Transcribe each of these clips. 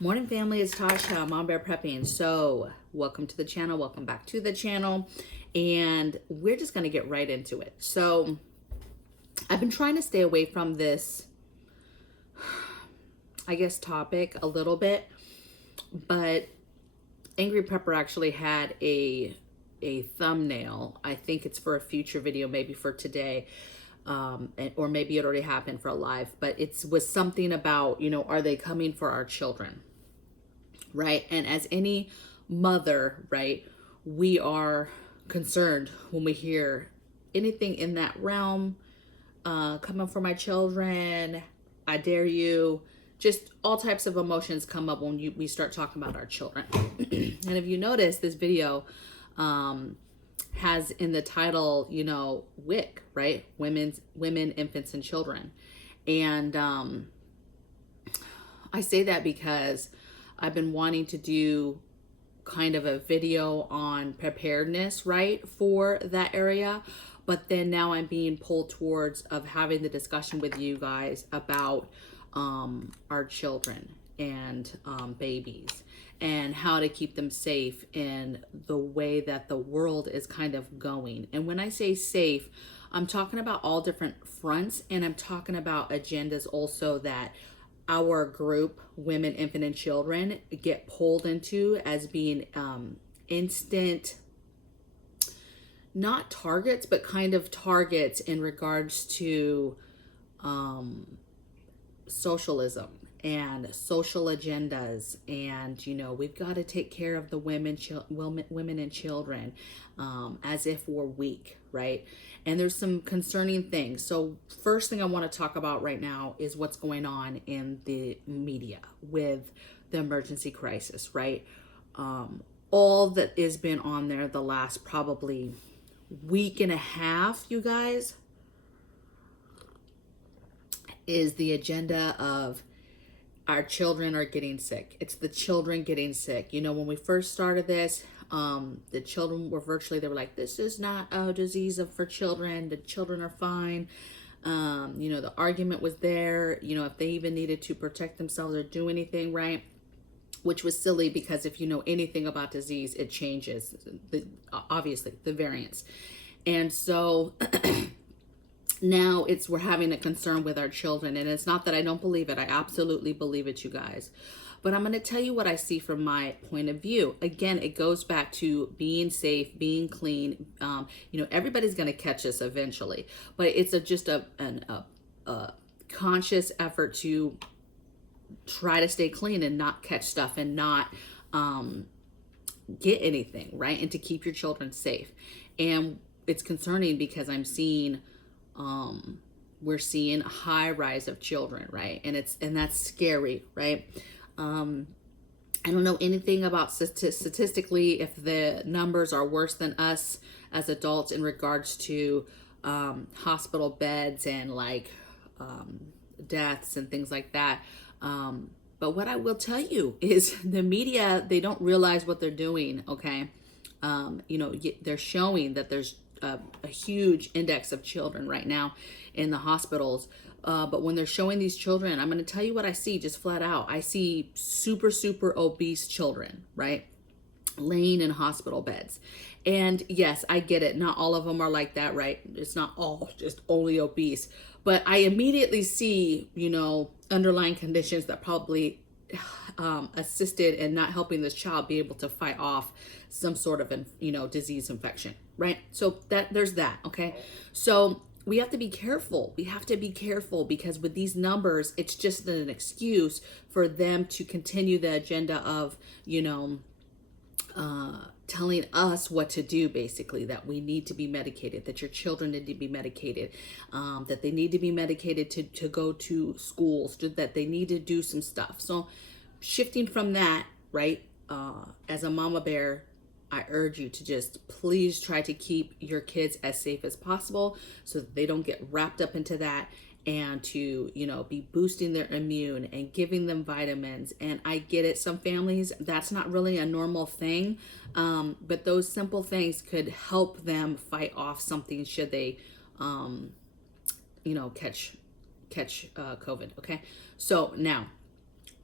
Morning family, it's Tasha, Mom Bear Prepping. So welcome to the channel, welcome back to the channel, and we're just gonna get right into it. So I've been trying to stay away from this, I guess, topic a little bit, but Angry Pepper actually had a thumbnail. I think it's for a future video, maybe for today, or maybe it already happened for a live, but it was something about, are they coming for our children, right? And as any mother, right, we are concerned when we hear anything in that realm, coming for my children, I dare you. Just all types of emotions come up when we start talking about our children. And if you notice, this video has in the title, WIC, right? Women, infants, and children. And I say that because I've been wanting to do kind of a video on preparedness, right, for that area. But then now I'm being pulled towards of having the discussion with you guys about our children and babies and how to keep them safe in the way that the world is kind of going. And when I say safe, I'm talking about all different fronts, and I'm talking about agendas also that our group, women, infant, and children, get pulled into as being instant, not targets, but kind of targets in regards to socialism and social agendas. And we've got to take care of the women and children, as if we're weak, right? And there's some concerning things. So first thing I want to talk about right now is what's going on in the media with the emergency crisis, right? All that has been on there the last probably week and a half, you guys, is the agenda of our children are getting sick. It's the children getting sick. When we first started this, the children were they were like, this is not a disease for children. The children are fine. The argument was there, if they even needed to protect themselves or do anything, right? Which was silly, because if you know anything about disease, it changes, obviously, the variants. And so now we're having a concern with our children. And it's not that I don't believe it. I absolutely believe it, you guys. But I'm going to tell you what I see from my point of view. Again, it goes back to being safe, being clean. Everybody's going to catch this eventually, but it's just a conscious effort to try to stay clean and not catch stuff and not get anything, right? And to keep your children safe. And it's concerning because we're seeing a high rise of children, right? And that's scary, right? I don't know anything about statistically if the numbers are worse than us as adults in regards to hospital beds and deaths and things like that. But what I will tell you is the media, they don't realize what they're doing, okay? They're showing that there's a huge index of children right now in the hospitals. But when they're showing these children, I'm going to tell you what I see just flat out. I see super, super obese children, right? Laying in hospital beds. And yes, I get it. Not all of them are like that, right? It's not all just only obese. But I immediately see, underlying conditions that probably assisted in not helping this child be able to fight off some sort of, disease infection, right? So there's that, okay? So we have to be careful. We have to be careful because with these numbers, it's just an excuse for them to continue the agenda of, telling us what to do, basically, that we need to be medicated, that your children need to be medicated, that they need to be medicated to go to schools, that they need to do some stuff. So shifting from that, right, as a mama bear, I urge you to just please try to keep your kids as safe as possible so that they don't get wrapped up into that, and to, be boosting their immune and giving them vitamins. And I get it. Some families, that's not really a normal thing. But those simple things could help them fight off something should they, catch COVID. Okay. So now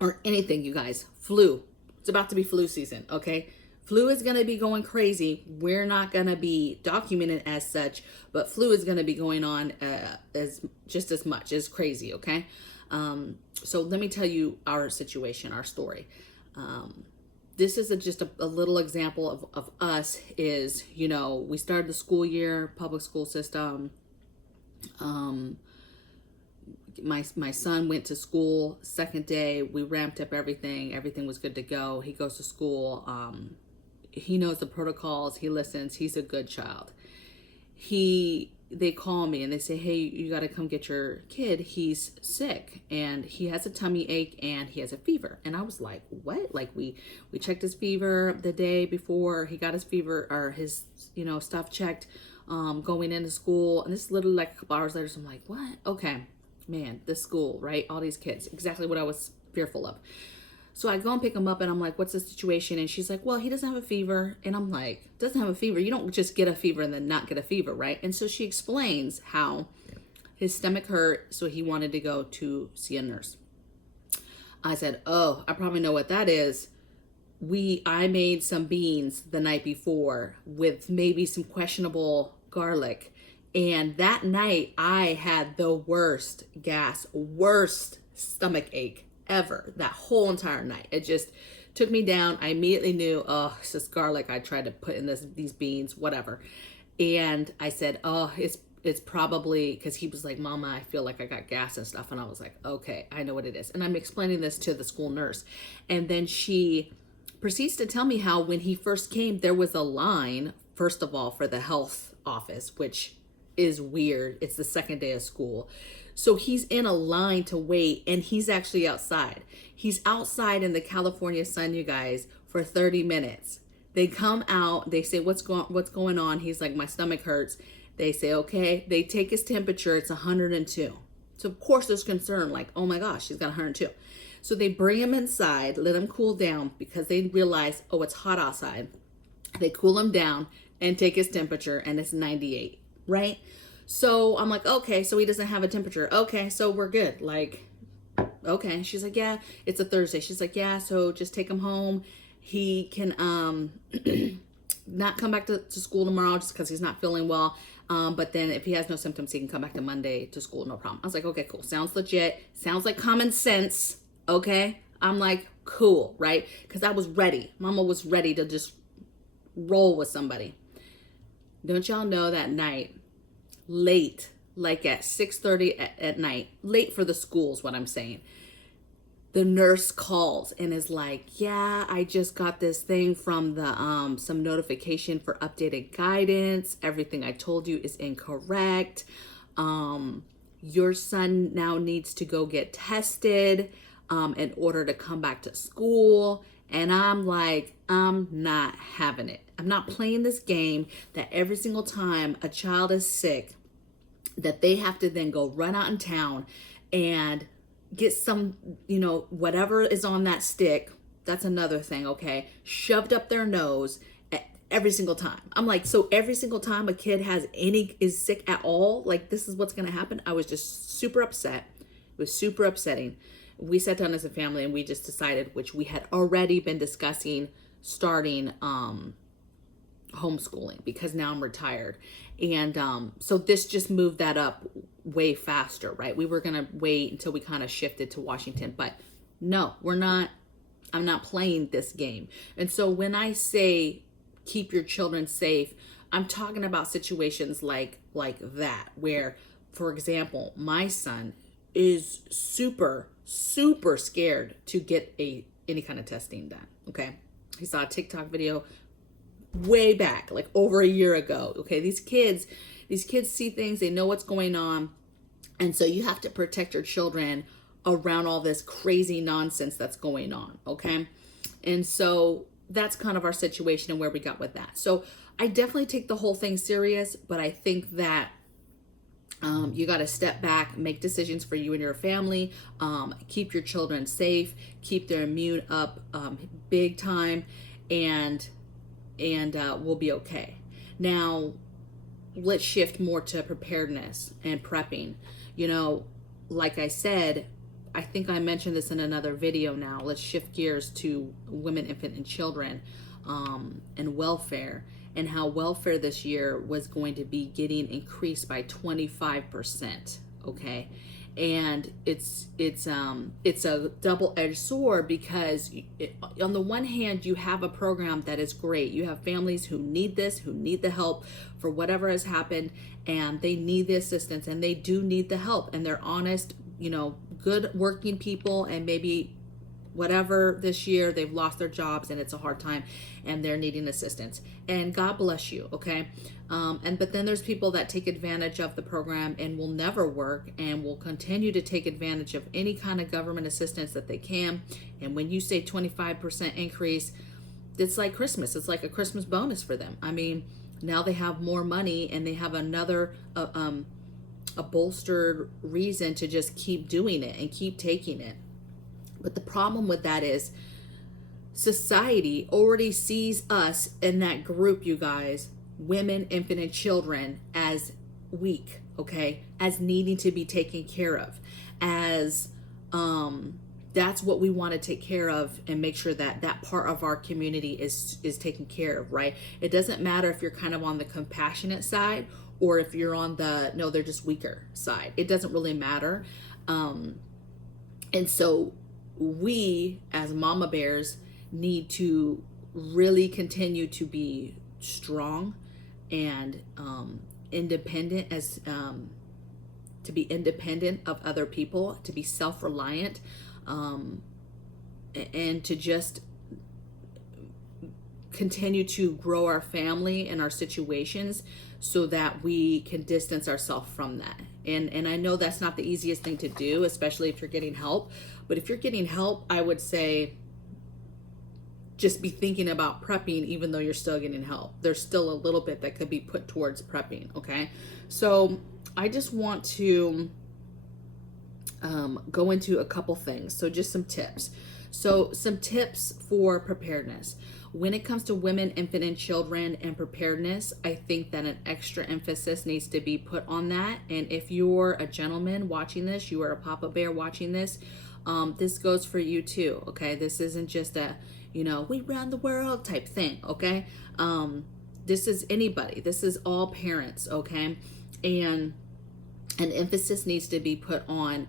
or anything, you guys. Flu. It's about to be flu season, okay? Flu is going to be going crazy. We're not going to be documented as such, but flu is going to be going on just as much as crazy, okay? So let me tell you our situation, our story. This is just a little example of us is, you know, we started the school year, public school system. My son went to school second day. We ramped up everything. Everything was good to go. He goes to school. He knows the protocols. He listens. He's a good child. They call me and they say, hey, you got to come get your kid. He's sick and he has a tummy ache and he has a fever. And I was like, what? Like we checked his fever the day before he got his fever or his, you know, stuff checked, going into school. And this is literally like a couple hours later. So I'm like, what? Okay, man, this school, right? All these kids, exactly what I was fearful of. So I go and pick him up and I'm like, what's the situation? And she's like, well, he doesn't have a fever. And I'm like, doesn't have a fever? You don't just get a fever and then not get a fever, right? And so she explains how his stomach hurt, so he wanted to go to see a nurse. I said, oh, I probably know what that is. I made some beans the night before with maybe some questionable garlic. And that night I had the worst stomach ache ever, that whole entire night. It just took me down. I immediately knew, oh, it's this garlic I tried to put in these beans, whatever. And I said, oh, it's probably, because he was like, Mama, I feel like I got gas and stuff. And I was like, okay, I know what it is. And I'm explaining this to the school nurse. And then she proceeds to tell me how when he first came, there was a line, first of all, for the health office, which is weird. It's the second day of school. So he's in a line to wait and he's actually outside. He's outside in the California sun, you guys, for 30 minutes. They come out, they say, what's going on? He's like, my stomach hurts. They say, okay. They take his temperature. It's 102. So of course there's concern, like, oh my gosh, he's got 102. So they bring him inside, let him cool down because they realize, oh, it's hot outside. They cool him down and take his temperature and it's 98, right? So I'm like, okay, so he doesn't have a temperature. Okay, so we're good. Like, okay. She's like, yeah, it's a Thursday. She's like, yeah, so just take him home. He can not come back to school tomorrow just because he's not feeling well. But then if he has no symptoms, he can come back to Monday to school, no problem. I was like, okay, cool. Sounds legit. Sounds like common sense. Okay. I'm like, cool, right? Because I was ready. Mama was ready to just roll with somebody. Don't y'all know that night, late, like at 6:30 at night, late for the schools, what I'm saying, the nurse calls and is like, yeah, I just got this thing from the some notification for updated guidance. Everything I told you is incorrect. Your son now needs to go get tested in order to come back to school. And I'm like, I'm not having it. I'm not playing this game that every single time a child is sick, that they have to then go run out in town and get some, you know, whatever is on that stick. That's another thing, okay? Shoved up their nose every single time. I'm like, so every single time a kid is sick at all, like this is what's going to happen. I was just super upset. It was super upsetting. We sat down as a family and we just decided, which we had already been discussing, starting homeschooling because now I'm retired. And so this just moved that up way faster, right? We were going to wait until we kind of shifted to Washington, but no, I'm not playing this game. And so when I say keep your children safe, I'm talking about situations like that, where, for example, my son is super scared to get any kind of testing done. Okay. He saw a TikTok video way back, like over a year ago. Okay. These kids see things, they know what's going on. And so you have to protect your children around all this crazy nonsense that's going on. Okay. And so that's kind of our situation and where we got with that. So I definitely take the whole thing serious, but I think that you got to step back, make decisions for you and your family, keep your children safe, keep their immune up big time, and we'll be okay. Now, let's shift more to preparedness and prepping. You know, like I said, I think I mentioned this in another video now. Let's shift gears to women, infant, and children, and welfare, and how welfare this year was going to be getting increased by 25%. Okay. And it's a double-edged sword, because on the one hand, you have a program that is great. You have families who need this, who need the help for whatever has happened, and they need the assistance, and they do need the help, and they're honest, good working people, and maybe whatever this year they've lost their jobs and it's a hard time and they're needing assistance, and God bless you. Okay. But then there's people that take advantage of the program and will never work and will continue to take advantage of any kind of government assistance that they can. And when you say 25% increase, it's like Christmas. It's like a Christmas bonus for them. I mean, now they have more money and they have another a bolstered reason to just keep doing it and keep taking it. But the problem with that is society already sees us in that group, you guys, women, infant, and children, as weak, okay, as needing to be taken care of, as that's what we want to take care of and make sure that that part of our community is taken care of, right? It doesn't matter if you're kind of on the compassionate side or if you're on the, no, they're just weaker side. It doesn't really matter. And so we as mama bears need to really continue to be strong and independent, as to be independent of other people, to be self-reliant, and to just continue to grow our family and our situations so that we can distance ourselves from that. And I know that's not the easiest thing to do, especially if you're getting help. But if you're getting help, I would say just be thinking about prepping, even though you're still getting help. There's still a little bit that could be put towards prepping, okay? So I just want to go into a couple things. So just some tips. So some tips for preparedness. When it comes to women, infant, and children and preparedness, I think that an extra emphasis needs to be put on that. And if you're a gentleman watching this, you are a Papa Bear watching this, this goes for you too, okay? This isn't just a, we run the world type thing, okay? This is anybody. This is all parents, okay? And an emphasis needs to be put on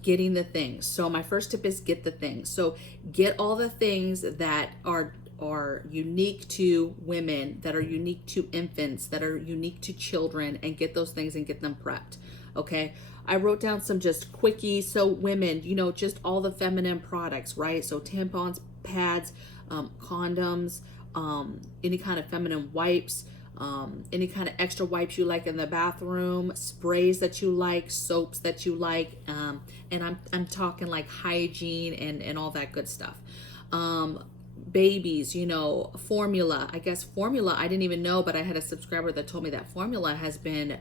getting the things. So my first tip is get the things. So get all the things that are unique to women, that are unique to infants, that are unique to children, and get those things and get them prepped. Okay. I wrote down some just quickies. So women, just all the feminine products, right? So tampons, pads, condoms, any kind of feminine wipes, any kind of extra wipes you like in the bathroom, sprays that you like, soaps that you like, and I'm talking like hygiene and all that good stuff. Babies, formula. I guess formula, I didn't even know, but I had a subscriber that told me that formula has been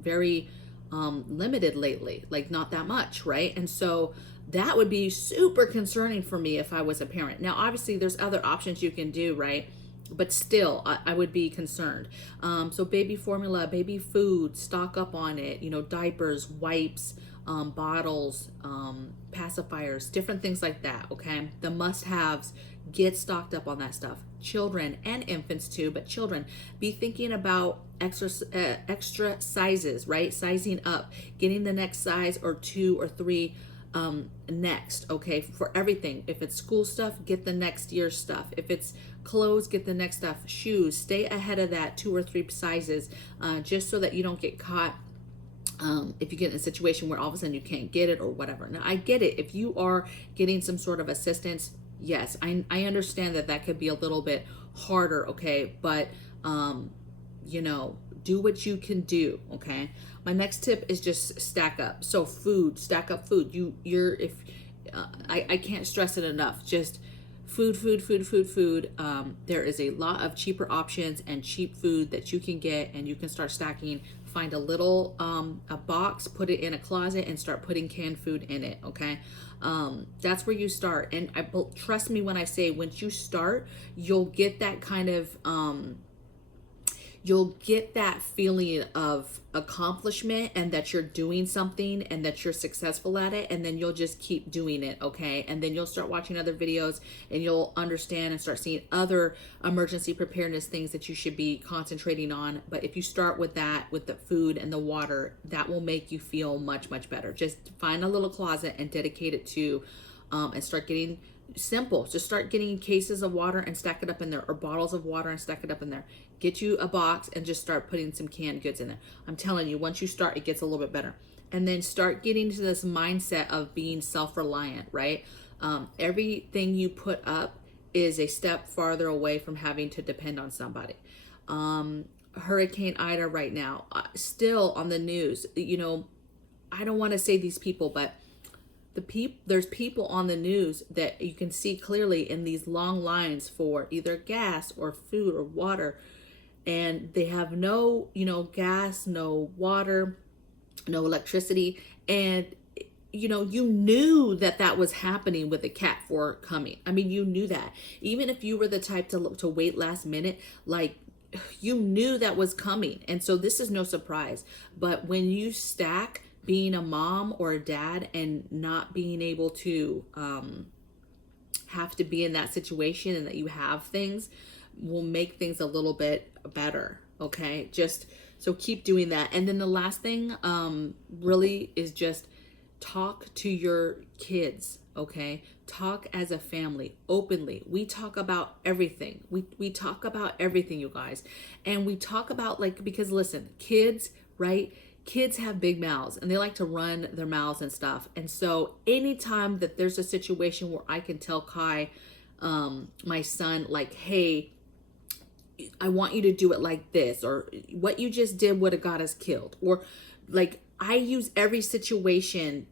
very limited lately, like not that much, right? And so that would be super concerning for me if I was a parent. Now, obviously, there's other options you can do, right? But still, I would be concerned. So baby formula, baby food, stock up on it, diapers, wipes, bottles, pacifiers, different things like that, okay? The must-haves, get stocked up on that stuff. Children and infants too, but children, be thinking about extra sizes, right? Sizing up, getting the next size or 2 or 3 next, okay, for everything. If it's school stuff, get the next year's stuff. If it's clothes, get the next stuff. Shoes, stay ahead of that 2 or 3 sizes, just so that you don't get caught if you get in a situation where all of a sudden you can't get it or whatever. Now, I get it. If you are getting some sort of assistance, yes, I understand that could be a little bit harder, okay, but do what you can do, okay? My next tip is just stack up. So food, stack up food. I can't stress it enough. Just food. There is a lot of cheaper options and cheap food that you can get, and you can start stacking. Find a little a box, put it in a closet, and start putting canned food in it, okay? That's where you start. And trust me when I say, once you start, you'll get that kind of you'll get that feeling of accomplishment and that you're doing something and that you're successful at it, and then you'll just keep doing it, okay? And then you'll start watching other videos and you'll understand and start seeing other emergency preparedness things that you should be concentrating on. But if you start with that, with the food and the water, that will make you feel much, much better. Just find a little closet and dedicate it to and start getting simple. Just start getting cases of water and stack it up in there, or bottles of water and stack it up in there. Get you a box and just start putting some canned goods in there. I'm telling you, once you start, it gets a little bit better. And then start getting to this mindset of being self-reliant, right? Everything you put up is a step farther away from having to depend on somebody. Hurricane Ida right now, still on the news. You know, I don't want to say these people, but there's people on the news that you can see clearly in these long lines for either gas or food or water, and they have no, you know, gas, no water, no electricity. And you know, you knew that that was happening with the Cat 4 coming. I mean, you knew that. Even if you were the type to wait last minute, like, you knew that was coming. And so this is no surprise. But when you stack being a mom or a dad and not being able to have to be in that situation, and that you have things, will make things a little bit better, okay? Just so keep doing that. And then the last thing really is just talk to your kids, okay? Talk as a family openly. We talk about everything. We talk about everything, you guys. And we talk about, like, because listen, kids, right? Kids have big mouths and they like to run their mouths and stuff. And so anytime that there's a situation where I can tell Kai, my son, like, hey, I want you to do it like this, or what you just did would have got us killed, or like, I use every situation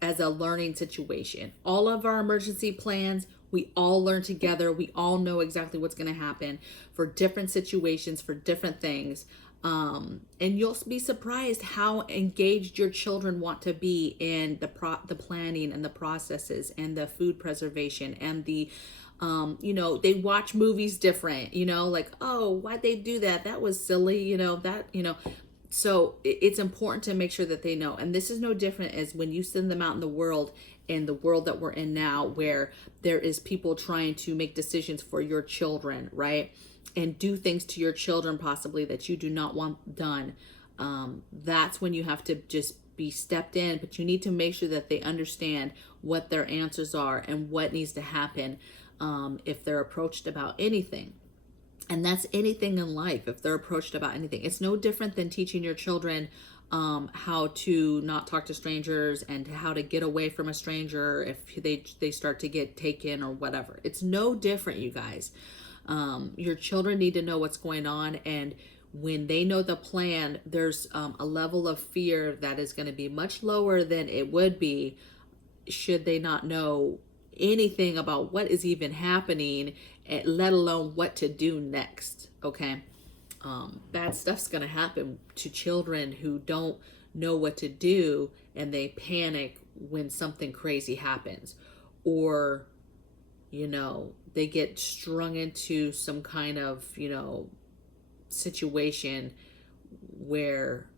as a learning situation. All of our emergency plans, we all learn together. We all know exactly what's going to happen for different situations, for different things. And you'll be surprised how engaged your children want to be in the planning and the processes and the food preservation and the, you know, they watch movies different, you know, like, oh, why'd they do that? That was silly, you know, that, you know. So it's important to make sure that they know. And this is no different as when you send them out in the world that we're in now, where there is people trying to make decisions for your children, right? And do things to your children possibly that you do not want done. That's when you have to just be stepped in, but you need to make sure that they understand what their answers are and what needs to happen if they're approached about anything. And that's anything in life. If they're approached about anything, it's no different than teaching your children how to not talk to strangers and how to get away from a stranger if they start to get taken or whatever. It's no different, you guys. Your children need to know what's going on, and when they know the plan, there's a level of fear that is going to be much lower than it would be should they not know anything about what is even happening, let alone what to do next, okay? Bad stuff's going to happen to children who don't know what to do, and they panic when something crazy happens, or, you know, they get strung into some kind of, you know, situation where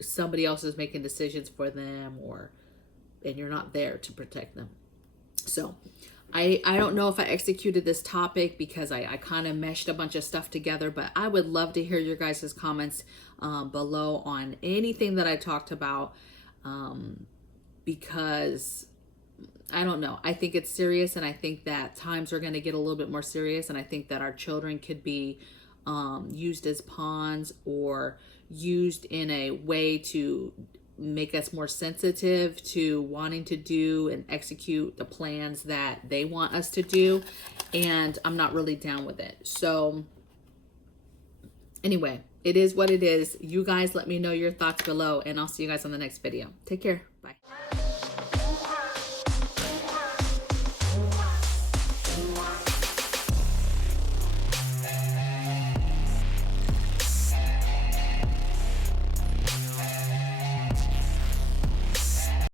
somebody else is making decisions for them, and you're not there to protect them. So I don't know if I executed this topic because I kind of meshed a bunch of stuff together, but I would love to hear your guys' comments below on anything that I talked about, because I don't know. I think it's serious, and I think that times are going to get a little bit more serious, and I think that our children could be used as pawns or used in a way to make us more sensitive to wanting to do and execute the plans that they want us to do, and I'm not really down with it. So anyway, it is what it is. You guys let me know your thoughts below, and I'll see you guys on the next video. Take care. Bye.